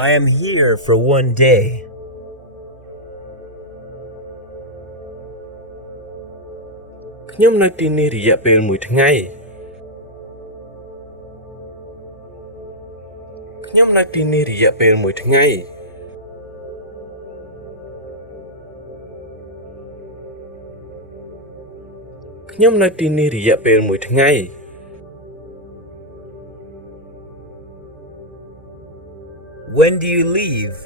I am here for one day. ខ្ញុំនៅទីនេះរយៈពេលមួយថ្ងៃ ខ្ញុំនៅទីនេះរយៈពេលមួយថ្ងៃ ខ្ញុំនៅទីនេះរយៈពេលមួយថ្ងៃ When do you leave?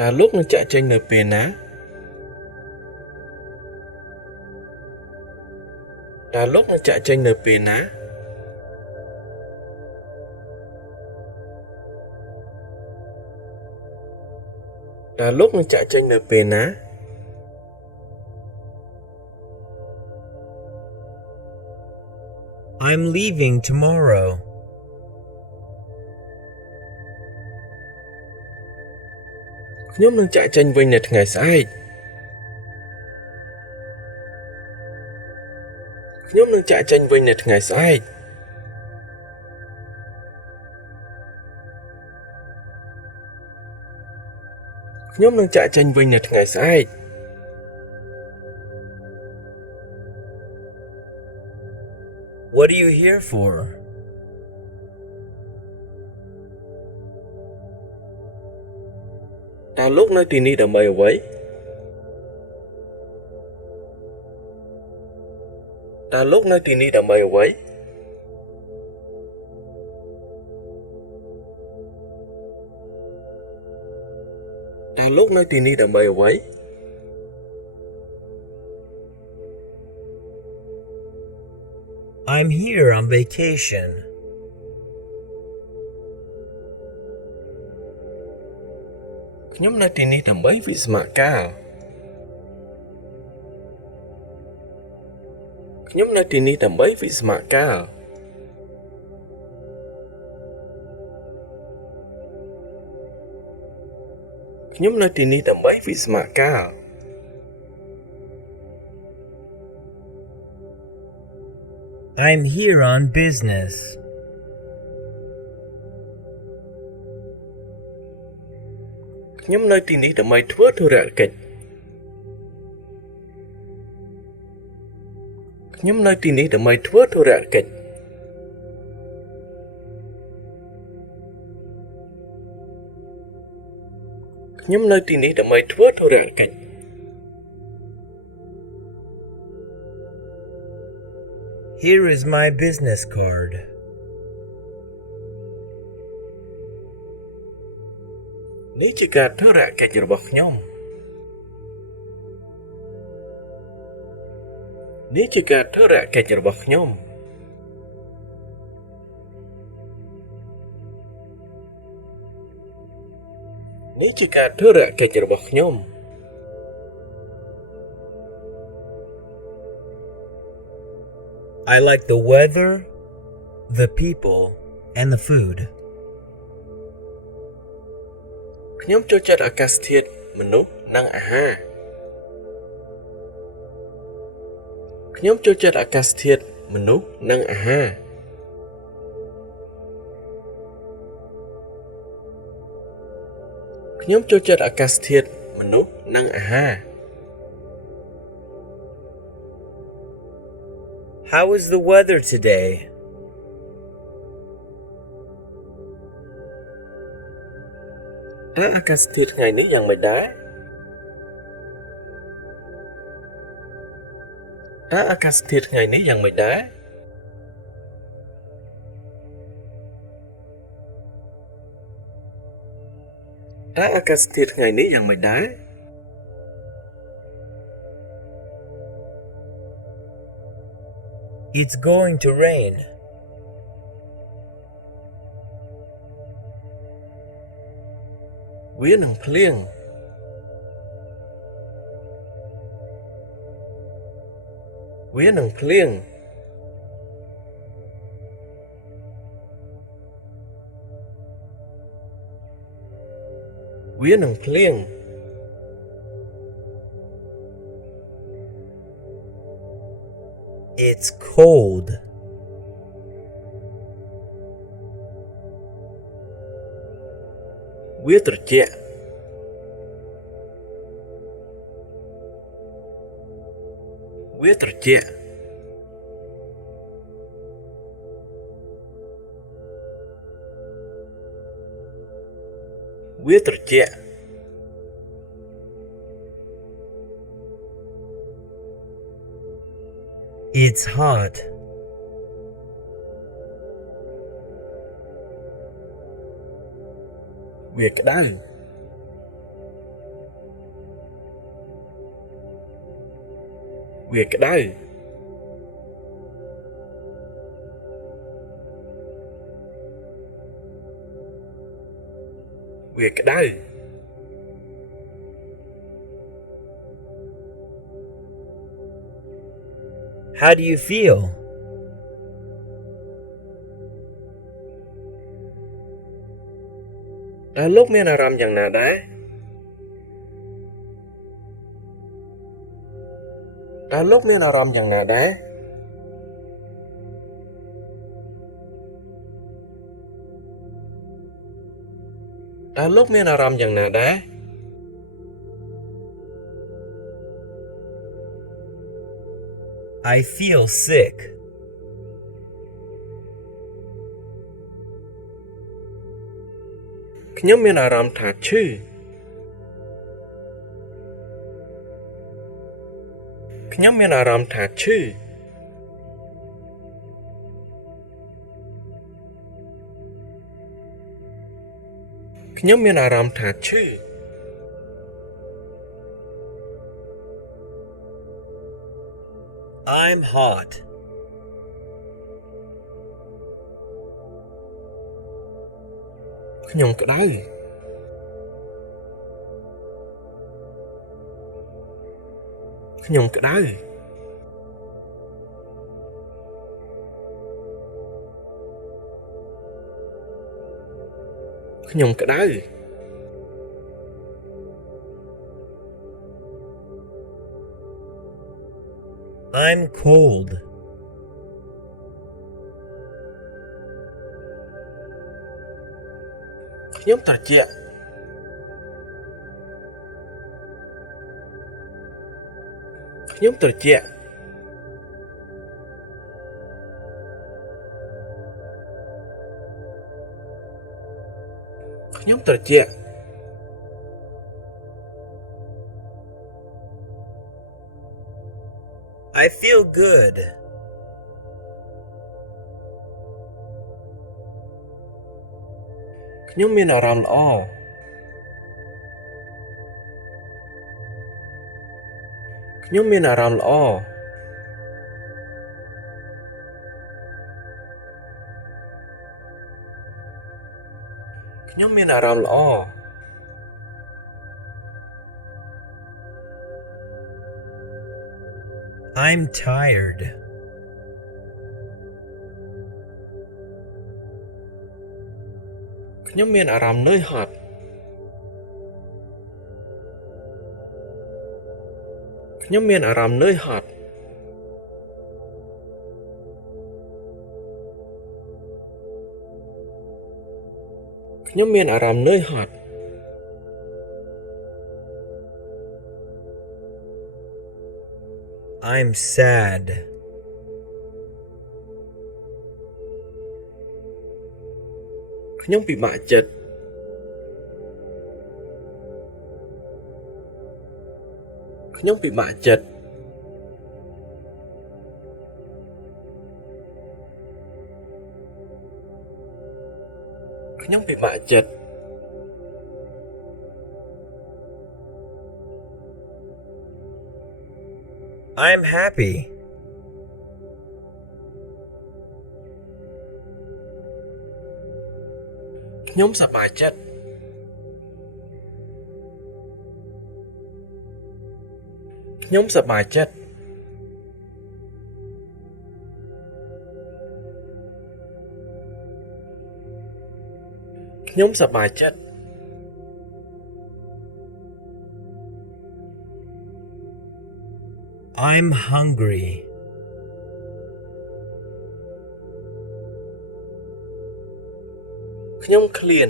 តើលោកនឹងចាកចេញនៅពេលណា តើលោកនឹងចាកចេញនៅពេលណា តើលោកនឹងចាកចេញនៅពេលណា I'm leaving tomorrow. ខ្ញុំនឹងចាកចេញវិញនៅថ្ងៃស្អែក ខ្ញុំនឹងចាកចេញវិញនៅថ្ងៃស្អែក ខ្ញុំនឹងចាកចេញវិញនៅថ្ងៃស្អែក What are you here for? តើលោកនៅទីនេះដើម្បីអ្វី តើលោកនៅទីនេះដើម្បីអ្វី តើលោកនៅទីនេះដើម្បីអ្វី I'm here on vacation. ខ្ញុំនៅទីនេះដើម្បីវិស្សមកាល ខ្ញុំនៅទីនេះដើម្បីវិស្សមកាល ខ្ញុំនៅទីនេះដើម្បីវិស្សមកាល I'm here on business. ខ្ញុំនៅទីនេះដើម្បីធ្វើធុរកិច្ច ខ្ញុំនៅទីនេះដើម្បីធ្វើធុរកិច្ច ខ្ញុំនៅទីនេះដើម្បីធ្វើធុរកិច្ច Here is my business card. នេះជាកាតធុរកិច្ចរបស់ខ្ញុំ នេះជាកាតធុរកិច្ចរបស់ខ្ញុំ នេះជាកាតធុរកិច្ចរបស់ខ្ញុំ I like the weather, the people, and the food. ខ្ញុំចូលចិត្តអាកាសធាតុមនុស្សនិងអាហារ ខ្ញុំចូលចិត្តអាកាសធាតុមនុស្សនិងអាហារ ខ្ញុំចូលចិត្តអាកាសធាតុមនុស្សនិងអាហារ How is the weather today? តើអាកាសធាតុថ្ងៃនេះយ៉ាងម៉េចដែរ តើអាកាសធាតុថ្ងៃនេះយ៉ាងម៉េចដែរ តើអាកាសធាតុថ្ងៃនេះយ៉ាងម៉េចដែរ It's going to rain. វានឹងភ្លៀង វានឹងភ្លៀង វានឹងភ្លៀង It's cold. វាត្រជាក់ វាត្រជាក់ វាត្រជាក់ It's hot. វាក្តៅ វាក្តៅ វាក្តៅ How do you feel? តើលោកមានអារម្មណ៍យ៉ាងណាដែរ តើលោកមានអារម្មណ៍យ៉ាងណាដែរ តើលោកមានអារម្មណ៍យ៉ាងណាដែរ I feel sick. ខ្ញុំមានអារម្មណ៍ថាឈឺ ខ្ញុំមានអារម្មណ៍ថាឈឺ ខ្ញុំមានអារម្មណ៍ថាឈឺ I'm hot. ខ្ញុំក្តៅ ខ្ញុំក្តៅ ខ្ញុំក្តៅ I'm cold. ខ្ញុំត្រជាក់ ខ្ញុំត្រជាក់ ខ្ញុំត្រជាក់ I feel good. ខ្ញុំមានអារម្មណ៍ល្អ ខ្ញុំមានអារម្មណ៍ល្អ ខ្ញុំមានអារម្មណ៍ល្អ I'm tired. ខ្ញុំមានអារម្មណ៍នឿយហត់ ខ្ញុំមានអារម្មណ៍នឿយហត់ ខ្ញុំមានអារម្មណ៍នឿយហត់ I'm sad. ខ្ញុំពិបាកចិត្ត ខ្ញុំពិបាកចិត្ត ខ្ញុំពិបាកចិត្ត I'm happy. ខ្ញុំសប្បាយចិត្ត ខ្ញុំសប្បាយចិត្ត ខ្ញុំសប្បាយចិត្ត I'm hungry. ខ្ញុំឃ្លាន